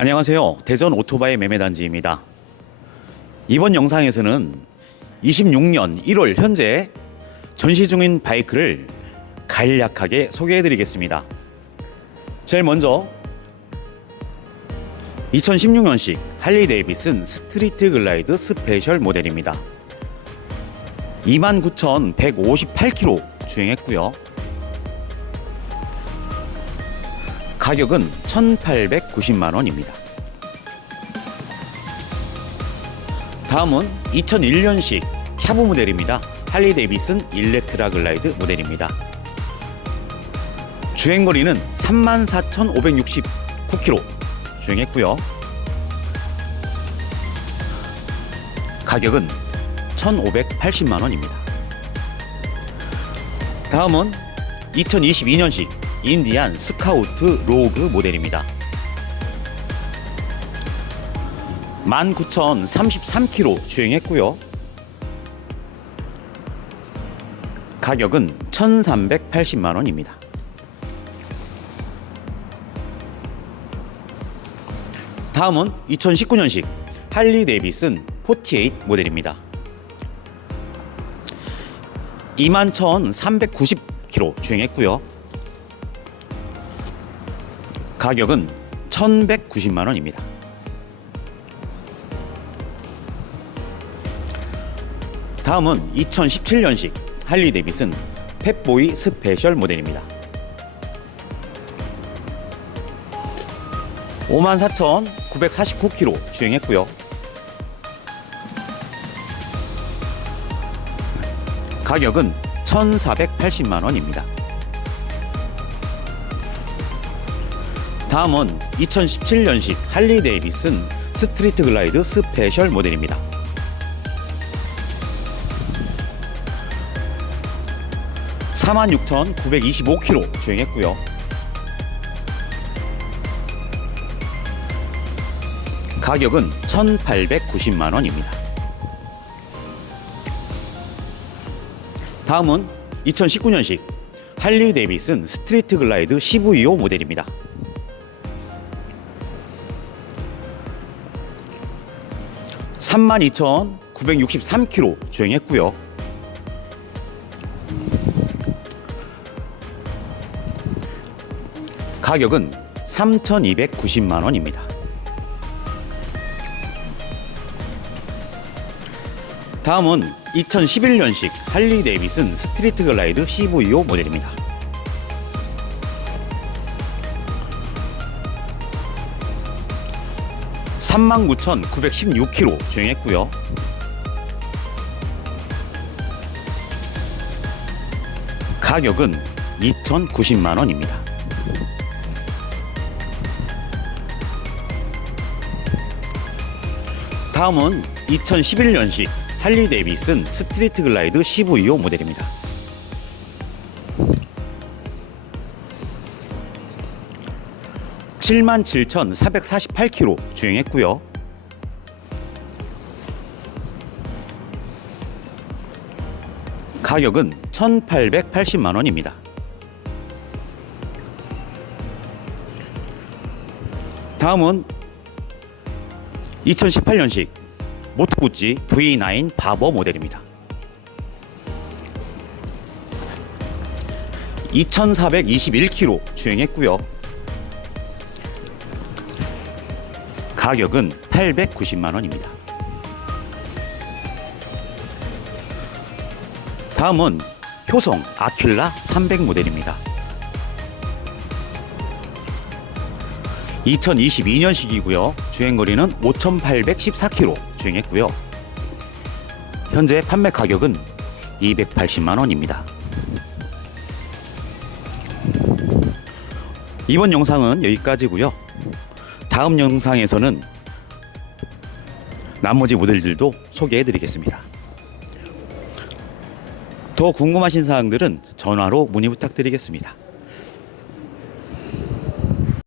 안녕하세요. 대전 오토바이 매매단지입니다. 이번 영상에서는 26년 1월 현재 전시 중인 바이크를 간략하게 소개해 드리겠습니다. 제일 먼저 2016년식 할리 데이비슨 스트리트 글라이드 스페셜 모델입니다. 29,158km 주행했고요. 가격은 1,890만 원입니다. 다음은 2001년식 캬브 모델입니다. 할리 데이비슨 일렉트라 글라이드 모델입니다. 주행 거리는 34,569km 주행했고요. 가격은 1,580만 원입니다. 다음은 2022년식 인디안 스카우트 로그 모델입니다. 19,033km 주행했고요. 가격은 1,380만 원입니다. 다음은 2019년식 할리 데이비슨 48 모델입니다. 21,390km 주행했고요. 가격은 1,190만 원입니다. 다음은 2017년식 할리 데이비슨 펫보이 스페셜 모델입니다. 54,949km 주행했고요. 가격은 1,480만 원입니다. 다음은 2017년식 할리 데이비슨 스트리트 글라이드 스페셜 모델입니다. 46,925km 주행했고요. 가격은 1,890만 원입니다. 다음은 2019년식 할리 데이비슨 스트리트 글라이드 CVO 모델입니다. 32,963km 주행했고요. 가격은 3,290만 원입니다. 다음은 2011년식 할리 데이비슨 스트리트 글라이드 CVO 모델입니다. 39,916km 주행했고요. 가격은 2,090만 원입니다. 다음은 2011년식 할리 데이비슨 스트리트 글라이드 CVO 모델입니다. 77,448km 주행했고요. 가격은 1,880만 원입니다. 다음은 2018년식 모토구찌 V9 바버 모델입니다. 2,421km 주행했고요. 가격은 890만 원입니다. 다음은 효성 아큘라 300 모델입니다. 2022년식이고요. 주행 거리는 5,814km 주행했고요. 현재 판매 가격은 280만 원입니다. 이번 영상은 여기까지고요. 다음 영상에서는 나머지 모델들도 소개해 드리겠습니다. 더 궁금하신 사항들은 전화로 문의 부탁드리겠습니다.